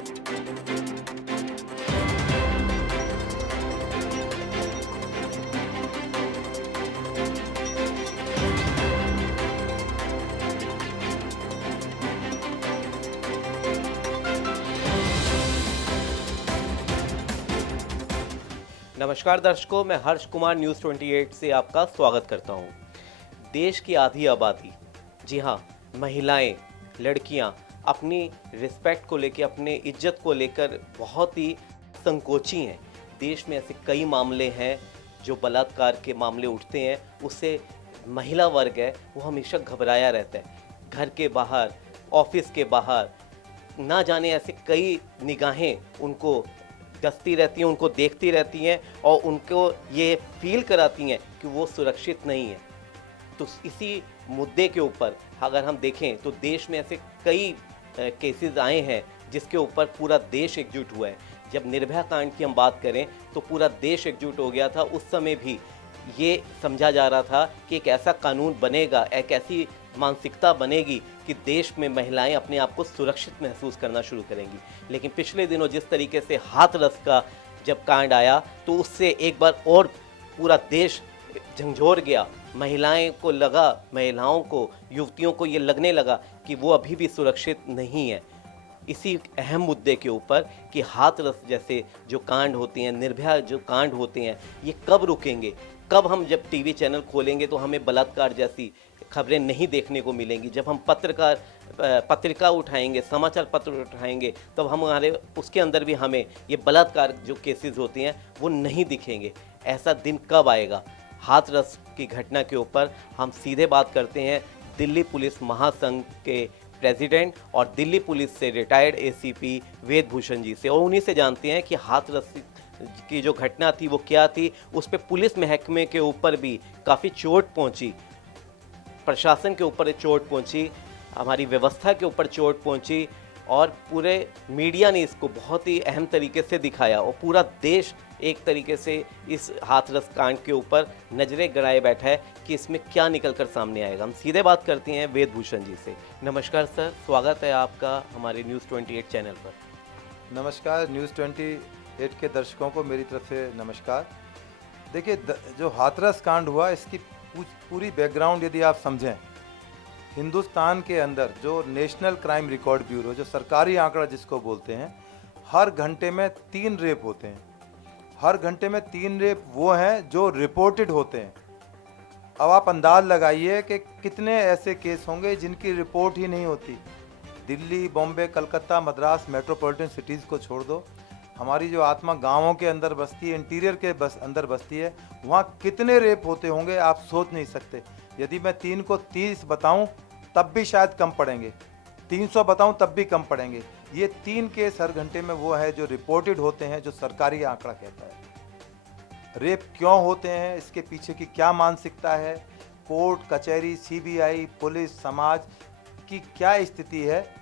नमस्कार दर्शकों, मैं हर्ष कुमार न्यूज़ 28 से आपका स्वागत करता हूं। देश की आधी आबादी, जी हां, महिलाएं, लड़कियां अपनी रिस्पेक्ट को लेकर, अपने इज्जत को लेकर बहुत ही संकोची हैं। देश में ऐसे कई मामले हैं जो बलात्कार के मामले उठते हैं, उससे महिला वर्ग है वो हमेशा घबराया रहता है। घर के बाहर, ऑफिस के बाहर, ना जाने ऐसे कई निगाहें उनको डसती रहती हैं, उनको देखती रहती हैं और उनको ये फील कराती हैं कि वो सुरक्षित नहीं है। तो इसी मुद्दे के ऊपर अगर हम देखें तो देश में ऐसे कई केसेस आए हैं जिसके ऊपर पूरा देश एकजुट हुआ है। जब निर्भया कांड की हम बात करें तो पूरा देश एकजुट हो गया था। उस समय भी ये समझा जा रहा था कि एक ऐसा कानून बनेगा, एक ऐसी मानसिकता बनेगी कि देश में महिलाएं अपने आप को सुरक्षित महसूस करना शुरू करेंगी। लेकिन पिछले दिनों जिस तरीके से हाथरस का जब कांड आया तो उससे एक बार और पूरा देश झंझोर गया। महिलाओं को, युवतियों को ये लगने लगा कि वो अभी भी सुरक्षित नहीं है। इसी अहम मुद्दे के ऊपर कि हाथरस जैसे जो कांड होते हैं, निर्भया जो कांड होते हैं, ये कब रुकेंगे? कब हम जब टीवी चैनल खोलेंगे तो हमें बलात्कार जैसी खबरें नहीं देखने को मिलेंगी? जब हम पत्रिका उठाएंगे, समाचार पत्र उठाएंगे, तब हमारे उसके अंदर भी हमें ये बलात्कार जो केसेस होते हैं वो नहीं दिखेंगे। ऐसा दिन कब आएगा? हाथरस की घटना के ऊपर हम सीधे बात करते हैं दिल्ली पुलिस महासंघ के प्रेसिडेंट और दिल्ली पुलिस से रिटायर्ड एसीपी वेद भूषण जी से, और उन्हीं से जानते हैं कि हाथरस की जो घटना थी वो क्या थी। उस पर पुलिस महकमे के ऊपर भी काफ़ी चोट पहुंची, प्रशासन के ऊपर चोट पहुंची, हमारी व्यवस्था के ऊपर चोट पहुंची और पूरे मीडिया ने इसको बहुत ही अहम तरीके से दिखाया और पूरा देश एक तरीके से इस हाथरस कांड के ऊपर नजरें गड़ाए बैठा है कि इसमें क्या निकल कर सामने आएगा। हम सीधे बात करते हैं वेद भूषण जी से। नमस्कार सर, स्वागत है आपका हमारे न्यूज़ 28 चैनल पर। नमस्कार, न्यूज़ 28 के दर्शकों को मेरी तरफ से नमस्कार। देखिए, जो हाथरस कांड हुआ इसकी पूरी बैकग्राउंड यदि आप समझें, हिंदुस्तान के अंदर जो नेशनल क्राइम रिकॉर्ड ब्यूरो, जो सरकारी आंकड़ा जिसको बोलते हैं, हर घंटे में 3 रेप होते हैं। हर घंटे में 3 रेप वो हैं जो रिपोर्टेड होते हैं। अब आप अंदाज लगाइए कि कितने ऐसे केस होंगे जिनकी रिपोर्ट ही नहीं होती। दिल्ली, बॉम्बे, कलकत्ता, मद्रास मेट्रोपॉलिटन सिटीज़ को छोड़ दो, हमारी जो आत्मा गांवों के अंदर बसती है, इंटीरियर के अंदर बसती है, वहाँ कितने रेप होते होंगे आप सोच नहीं सकते। यदि मैं 3 को 30 बताऊं तब भी शायद कम पड़ेंगे, 300 बताऊं तब भी कम पड़ेंगे। ये 3 केस हर घंटे में वो है जो रिपोर्टेड होते हैं, जो सरकारी आंकड़ा कहता है। रेप क्यों होते हैं, इसके पीछे की क्या मानसिकता है, कोर्ट कचहरी, सीबीआई, पुलिस, समाज की क्या स्थिति है,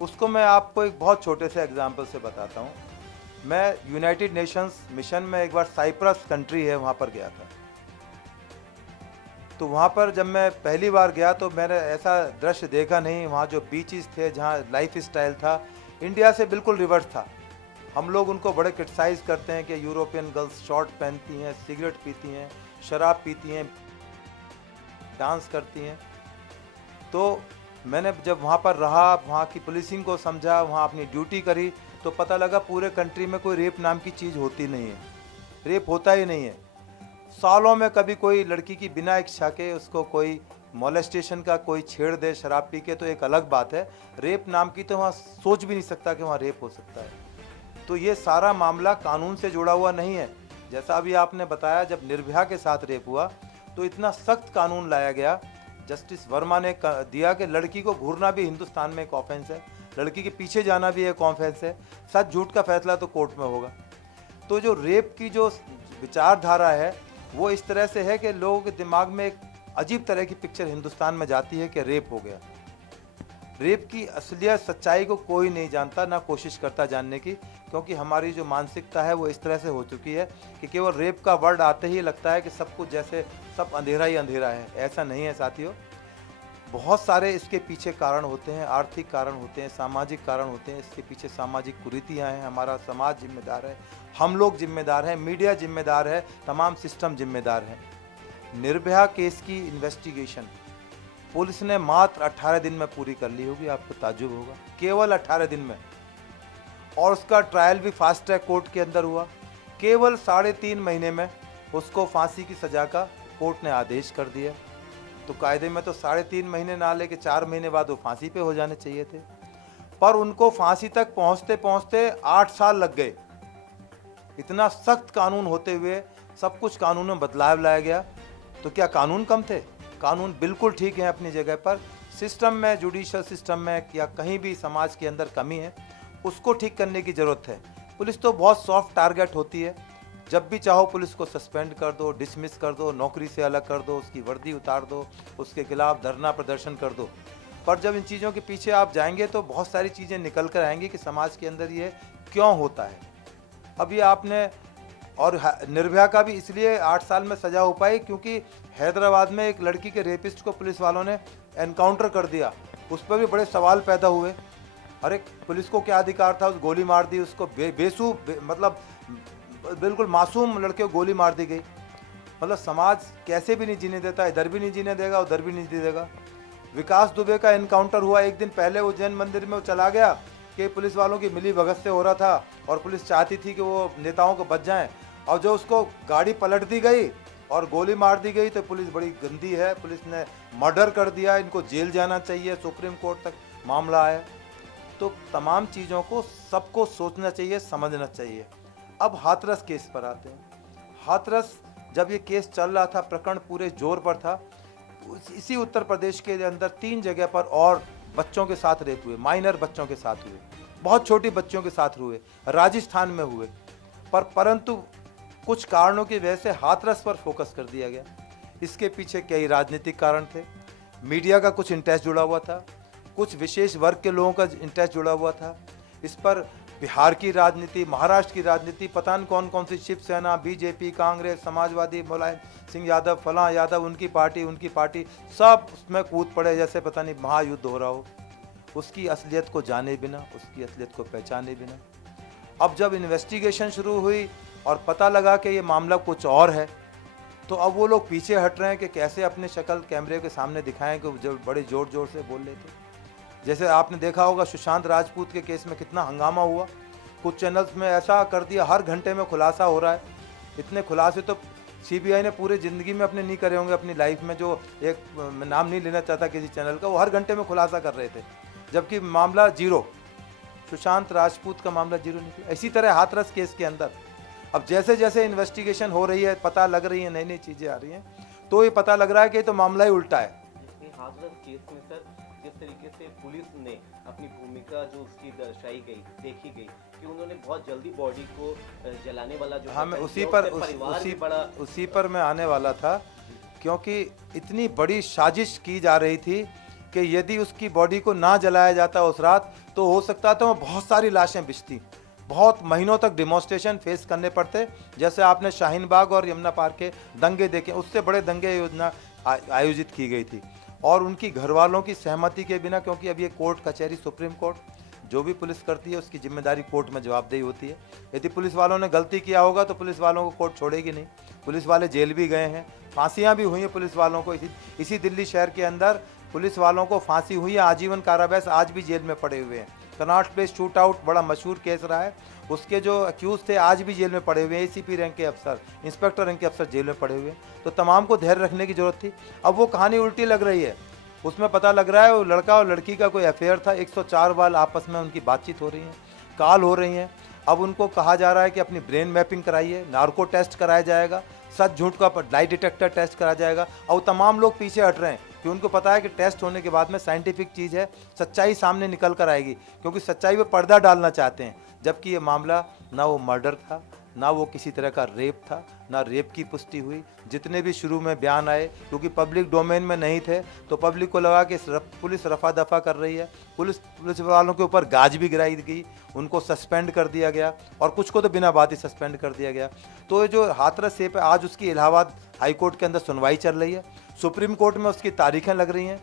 उसको मैं आपको एक बहुत छोटे से एग्जाम्पल से बताता हूँ। मैं यूनाइटेड नेशंस मिशन में एक बार साइप्रस कंट्री है वहाँ पर गया था। तो वहाँ पर जब मैं पहली बार गया तो मैंने ऐसा दृश्य देखा नहीं। वहाँ जो बीचेस थे, जहाँ लाइफ स्टाइल था, इंडिया से बिल्कुल रिवर्स था। हम लोग उनको बड़े क्रिटिसाइज़ करते हैं कि यूरोपियन गर्ल्स शॉर्ट पहनती हैं, सिगरेट पीती हैं, शराब पीती हैं, डांस करती हैं। तो मैंने जब वहाँ पर रहा, वहाँ की पुलिसिंग को समझा, वहाँ अपनी ड्यूटी करी, तो पता लगा पूरे कंट्री में कोई रेप नाम की चीज़ होती नहीं है। रेप होता ही नहीं है। सालों में कभी कोई लड़की की बिना इच्छा के उसको कोई मोलेस्टेशन का कोई छेड़ दे शराब पी के तो एक अलग बात है। रेप नाम की तो वहाँ सोच भी नहीं सकता कि वहाँ रेप हो सकता है। तो ये सारा मामला कानून से जुड़ा हुआ नहीं है। जैसा अभी आपने बताया, जब निर्भया के साथ रेप हुआ तो इतना सख्त कानून लाया गया, जस्टिस वर्मा ने दिया कि लड़की को घूरना भी हिंदुस्तान में एक ऑफेंस है, लड़की के पीछे जाना भी एक ऑफेंस है, सच झूठ का फैसला तो कोर्ट में होगा। तो जो रेप की जो विचारधारा है वो इस तरह से है कि लोगों के दिमाग में एक अजीब तरह की पिक्चर हिंदुस्तान में जाती है कि रेप हो गया। रेप की असलियत, सच्चाई को कोई नहीं जानता, ना कोशिश करता जानने की, क्योंकि हमारी जो मानसिकता है वो इस तरह से हो चुकी है कि केवल रेप का वर्ड आते ही लगता है कि सब कुछ जैसे सब अंधेरा ही अंधेरा है। ऐसा नहीं है साथियों। बहुत सारे इसके पीछे कारण होते हैं, आर्थिक कारण होते हैं, सामाजिक कारण होते हैं। इसके पीछे सामाजिक कुरीतियाँ हैं, हमारा समाज जिम्मेदार है, हम लोग जिम्मेदार हैं, मीडिया जिम्मेदार है, तमाम सिस्टम जिम्मेदार है। निर्भया केस की इन्वेस्टिगेशन पुलिस ने मात्र 18 दिन में पूरी कर ली होगी, आपको ताज्जुब होगा, केवल 18 दिन में। और उसका ट्रायल भी फास्ट ट्रैक कोर्ट के अंदर हुआ। केवल 3.5 महीने में उसको फांसी की सज़ा का कोर्ट ने आदेश कर दिया। तो कायदे में तो 3.5 महीने ना लेके 4 महीने बाद वो फांसी पे हो जाने चाहिए थे, पर उनको फांसी तक पहुंचते पहुंचते 8 साल लग गए। इतना सख्त कानून होते हुए सब कुछ कानून में बदलाव लाया गया। तो क्या कानून कम थे? कानून बिल्कुल ठीक है अपनी जगह पर। सिस्टम में, जुडिशल सिस्टम में या कहीं भी समाज के अंदर कमी है, उसको ठीक करने की ज़रूरत है। पुलिस तो बहुत सॉफ्ट टारगेट होती है, जब भी चाहो पुलिस को सस्पेंड कर दो, डिसमिस कर दो, नौकरी से अलग कर दो, उसकी वर्दी उतार दो, उसके खिलाफ धरना प्रदर्शन कर दो। पर जब इन चीज़ों के पीछे आप जाएंगे तो बहुत सारी चीज़ें निकल कर आएंगी कि समाज के अंदर ये क्यों होता है। अब ये आपने और निर्भया का भी इसलिए 8 साल में सज़ा हो पाई क्योंकि हैदराबाद में एक लड़की के रेपिस्ट को पुलिस वालों ने एनकाउंटर कर दिया। उस पर भी बड़े सवाल पैदा हुए। अरे पुलिस को क्या अधिकार था? उस गोली मार दी उसको, मतलब बिल्कुल मासूम लड़के को गोली मार दी गई। मतलब समाज कैसे भी नहीं जीने देता, इधर भी नहीं जीने देगा, उधर भी नहीं जीने देगा। विकास दुबे का एनकाउंटर हुआ एक दिन पहले उज्जैन मंदिर में वो चला गया कि पुलिस वालों की मिली भगत से हो रहा था और पुलिस चाहती थी कि वो नेताओं को बच जाएं, और जो उसको गाड़ी पलट दी गई और गोली मार दी गई तो पुलिस बड़ी गंदी है, पुलिस ने मर्डर कर दिया, इनको जेल जाना चाहिए, सुप्रीम कोर्ट तक मामला आया। तो तमाम चीज़ों को सबको सोचना चाहिए, समझना चाहिए। अब हाथरस केस पर आते हैं। हाथरस जब ये केस चल रहा था, प्रकरण पूरे जोर पर था, इसी उत्तर प्रदेश के अंदर 3 जगह पर और बच्चों के साथ रेप हुए, माइनर बच्चों के साथ हुए, बहुत छोटी बच्चों के साथ हुए, राजस्थान में हुए। परंतु कुछ कारणों की वजह से हाथरस पर फोकस कर दिया गया। इसके पीछे कई राजनीतिक कारण थे, मीडिया का कुछ इंटरेस्ट जुड़ा हुआ था, कुछ विशेष वर्ग के लोगों का इंटरेस्ट जुड़ा हुआ था। इस पर बिहार की राजनीति, महाराष्ट्र की राजनीति, पता नहीं कौन कौन सी, शिवसेना, बीजेपी, कांग्रेस, समाजवादी, मुलायम सिंह यादव, फलां यादव, उनकी पार्टी, सब उसमें कूद पड़े जैसे पता नहीं महायुद्ध हो रहा हो, उसकी असलियत को जाने बिना, उसकी असलियत को पहचाने बिना। अब जब इन्वेस्टिगेशन शुरू हुई और पता लगा कि ये मामला कुछ और है, तो अब वो लोग पीछे हट रहे हैं कि कैसे अपने शक्ल कैमरे के सामने दिखाएं कि जो बड़े ज़ोर ज़ोर से बोल रहे थे। जैसे आपने देखा होगा सुशांत राजपूत के केस में कितना हंगामा हुआ, कुछ चैनल्स में ऐसा कर दिया, हर घंटे में खुलासा हो रहा है। इतने खुलासे तो सीबीआई ने पूरे ज़िंदगी में अपने नहीं करे होंगे अपनी लाइफ में। जो एक, मैं नाम नहीं लेना चाहता किसी चैनल का, वो हर घंटे में खुलासा कर रहे थे, जबकि मामला जीरो, सुशांत राजपूत का मामला जीरो निकला। इसी तरह हाथरस केस के अंदर अब जैसे जैसे इन्वेस्टिगेशन हो रही है, पता लग रही है, नई नई चीज़ें आ रही हैं, तो ये पता लग रहा है कि तो मामला ही उल्टा है। हाथरस केस में सर जिस तरीके से पुलिस ने अपनी भूमिका जो उसकी दर्शाई गई, देखी गई कि उन्होंने बहुत जल्दी बॉडी को जलाने वाला जो, हाँ, मैं उसी पर मैं आने वाला था, क्योंकि इतनी बड़ी साजिश की जा रही थी कि यदि उसकी बॉडी को ना जलाया जाता उस रात, तो हो सकता था बहुत सारी लाशें बिछती, बहुत महीनों तक डिमॉन्स्ट्रेशन फेस करने पड़ते। जैसे आपने शाहीन बाग और यमुना पार्क के दंगे देखे, उससे बड़े दंगे योजना आयोजित की गई थी, और उनकी घर वालों की सहमति के बिना, क्योंकि अब ये कोर्ट कचहरी, सुप्रीम कोर्ट, जो भी पुलिस करती है उसकी जिम्मेदारी कोर्ट में जवाबदेही होती है। यदि पुलिस वालों ने गलती किया होगा तो पुलिस वालों को कोर्ट छोड़ेगी नहीं। पुलिस वाले जेल भी गए हैं, फांसियाँ भी हुई हैं पुलिस वालों को। इसी दिल्ली शहर के अंदर पुलिस वालों को फांसी हुई है, आजीवन कारावास, आज भी जेल में पड़े हुए हैं। कनॉट प्लेस शूट आउट बड़ा मशहूर केस रहा है, उसके जो अक्यूज थे आज भी जेल में पड़े हुए हैं, एसीपी रैंक के अफसर, इंस्पेक्टर रैंक के अफसर जेल में पड़े हुए हैं। तो तमाम को धैर्य रखने की जरूरत थी। अब वो कहानी उल्टी लग रही है, उसमें पता लग रहा है वो लड़का और लड़की का कोई अफेयर था, 104 बार आपस में उनकी बातचीत हो रही है, कॉल हो रही हैं। अब उनको कहा जा रहा है कि अपनी ब्रेन मैपिंग कराइए, नार्को टेस्ट कराया जाएगा, सच झूठ का लाई डिटेक्टर टेस्ट कराया जाएगा। और तमाम लोग पीछे हट रहे हैं कि उनको पता है कि टेस्ट होने के बाद में साइंटिफिक चीज़ है, सच्चाई सामने निकल कर आएगी, क्योंकि सच्चाई पे पर्दा डालना चाहते हैं। जबकि ये मामला ना वो मर्डर था, ना वो किसी तरह का रेप था, ना रेप की पुष्टि हुई। जितने भी शुरू में बयान आए, क्योंकि पब्लिक डोमेन में नहीं थे, तो पब्लिक को लगा कि पुलिस रफा दफा कर रही है। पुलिस वालों के ऊपर गाज भी गिराई गई, उनको सस्पेंड कर दिया गया, और कुछ को तो बिना बात ही सस्पेंड कर दिया गया। तो ये जो हाथरस सेप है, आज उसकी इलाहाबाद हाई कोर्ट के अंदर सुनवाई चल रही है, सुप्रीम कोर्ट में उसकी तारीखें लग रही हैं।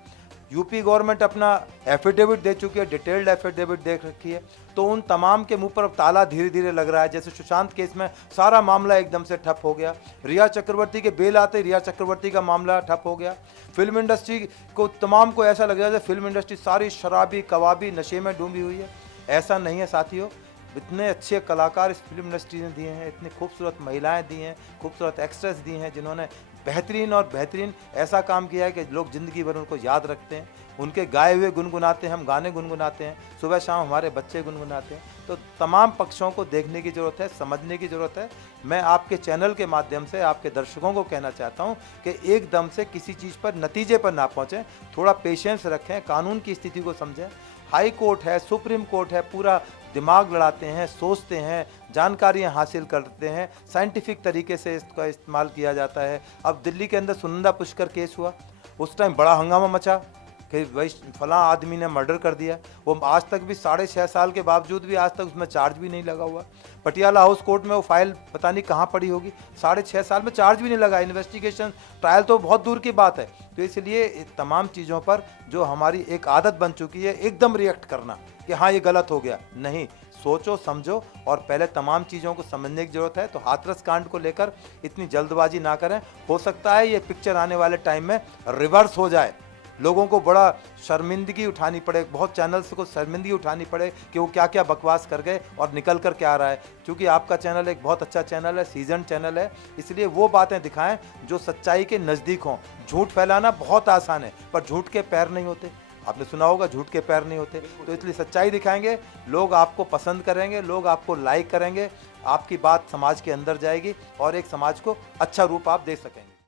यूपी गवर्नमेंट अपना एफिडेविट दे चुकी है, डिटेल्ड एफिडेविट दे रखी है। तो उन तमाम के मुंह पर अब ताला धीरे धीरे लग रहा है। जैसे सुशांत केस में सारा मामला एकदम से ठप हो गया, रिया चक्रवर्ती के बेल आते रिया चक्रवर्ती का मामला ठप हो गया। फिल्म इंडस्ट्री को तमाम को ऐसा लग रहा है फिल्म इंडस्ट्री सारी शराबी कबाबी नशे में डूबी हुई है। ऐसा नहीं है साथियों, इतने अच्छे कलाकार इस फिल्म इंडस्ट्री ने दिए हैं, इतनी खूबसूरत महिलाएं दी हैं, खूबसूरत एक्ट्रेस दी हैं, जिन्होंने बेहतरीन ऐसा काम किया है कि लोग ज़िंदगी भर उनको याद रखते हैं। उनके गाए हुए गुनगुनाते हैं, हम गाने गुनगुनाते हैं, सुबह शाम हमारे बच्चे गुनगुनाते हैं। तो तमाम पक्षों को देखने की ज़रूरत है, समझने की ज़रूरत है। मैं आपके चैनल के माध्यम से आपके दर्शकों को कहना चाहता हूं कि एकदम से किसी चीज़ पर नतीजे पर ना पहुंचें, थोड़ा पेशेंस रखें, कानून की स्थिति को समझें। हाई कोर्ट है, सुप्रीम कोर्ट है, पूरा दिमाग लड़ाते हैं, सोचते हैं, जानकारियां हासिल करते हैं, साइंटिफिक तरीके से इसका इस्तेमाल किया जाता है। अब दिल्ली के अंदर सुनंदा पुष्कर केस हुआ, उस टाइम बड़ा हंगामा मचा कि भाई फलां आदमी ने मर्डर कर दिया। वो आज तक भी 6.5 साल के बावजूद भी आज तक उसमें चार्ज भी नहीं लगा हुआ। पटियाला हाउस कोर्ट में वो फाइल पता नहीं कहाँ पड़ी होगी, 6.5 साल में चार्ज भी नहीं लगा। इन्वेस्टिगेशन ट्रायल तो बहुत दूर की बात है। तो इसलिए तमाम चीज़ों पर जो हमारी एक आदत बन चुकी है एकदम रिएक्ट करना कि हाँ ये गलत हो गया, नहीं, सोचो समझो और पहले तमाम चीज़ों को समझने की ज़रूरत है। तो हाथरस कांड को लेकर इतनी जल्दबाजी ना करें, हो सकता है ये पिक्चर आने वाले टाइम में रिवर्स हो जाए, लोगों को बड़ा शर्मिंदगी उठानी पड़े, बहुत चैनल्स को शर्मिंदगी उठानी पड़े कि वो क्या क्या बकवास कर गए और निकल कर क्या आ रहा है। क्योंकि आपका चैनल एक बहुत अच्छा चैनल है, सीजन चैनल है, इसलिए वो बातें दिखाएं जो सच्चाई के नज़दीक हों। झूठ फैलाना बहुत आसान है पर झूठ के पैर नहीं होते, आपने सुना होगा झूठ के पैर नहीं होते। तो इसलिए सच्चाई दिखाएंगे, लोग आपको पसंद करेंगे, लोग आपको लाइक करेंगे, आपकी बात समाज के अंदर जाएगी और एक समाज को अच्छा रूप आप दे सकेंगे।